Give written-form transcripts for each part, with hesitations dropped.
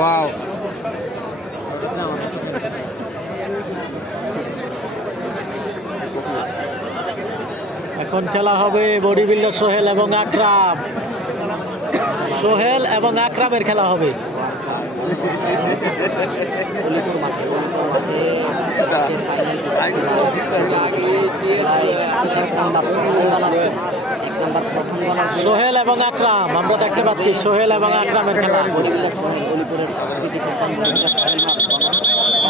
Wow এখন খেলা হবে বডি বিল্ডার সোহেল এবং আকরাম। সোহেল এবং আকরামের খেলা হবে। সোহেল এবং আকরাম আমরা দেখতে পাচ্ছি, সোহেল এবং আকরামের খেলা।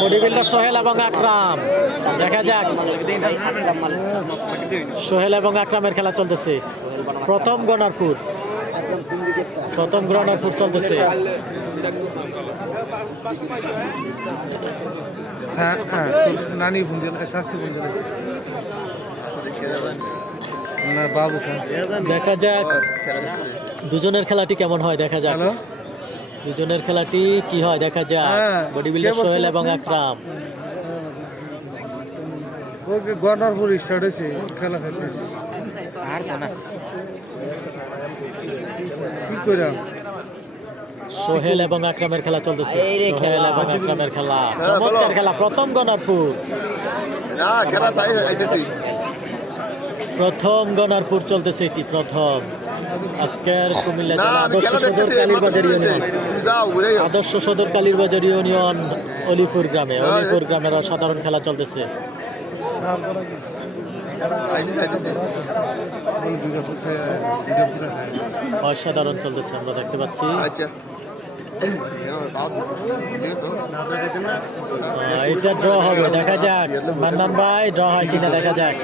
বডি বিল্ডার সোহেল এবং আকরাম, দেখা যাক। সোহেল এবং আকরামের খেলা চলতেছে। প্রথম গণারপুর চলতেছে। হ্যাঁ হ্যাঁ নানি বুঞ্জন শাশি বুঞ্জন না বাবু খান। দেখা যাক দুজনের খেলাটি কেমন হয়, দেখা যাক দুজনের খেলাটি কি হয়, দেখা যাক। বডি বিল্ডার সোহেল এবং আকরাম। ওকে গণারপুর স্টার্ট হয়েছে খেলা খেলতেছে আর না কি করে। সোহেল এবং আকরামের খেলা চলতেছে। সোহেল এবং আকরামের খেলা, চমৎকার খেলা। প্রথম গণারপুর চলতেছে এটি প্রথম। আজকের কুমিল্লা জেলা আদর্শ সদর কালীরবাজার ইউনিয়ন অলিপুর গ্রামের অসাধারণ খেলা চলতেছে। অসাধারণ চলতেছে, আমরা দেখতে পাচ্ছি। এটা ড্র হবে, দেখা যাক। মান্নান ভাই, ড্র হয় কিনা দেখা যাক।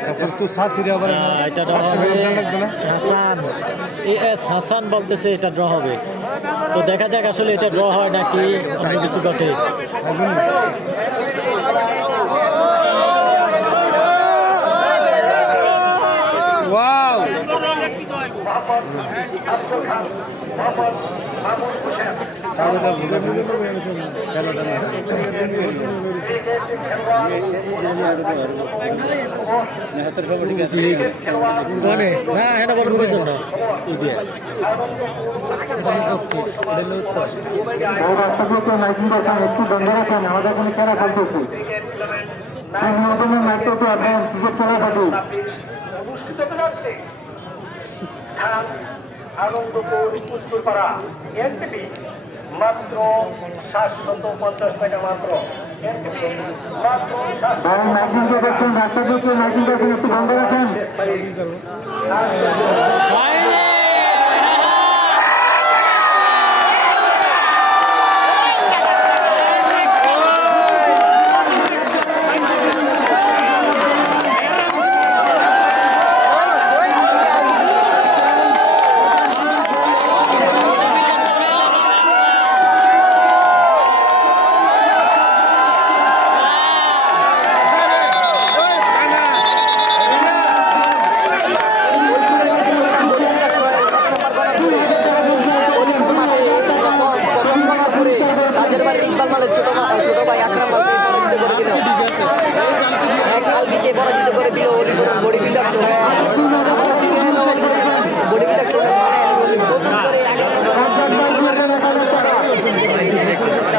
এটা ড্র হবে। হাসান বলতেছে এটা ড্র হবে। তো দেখা যাক আসলে এটা ড্র হয় নাকি অন্য কিছু ঘটে। ওয়াও আমাদের কোনো খেলা চলতেছে। আনন্দপুর উত্তরপাড়া এনটিভি মাত্র 750 টাকা মাত্র। একটু বন্ধ রাখেন।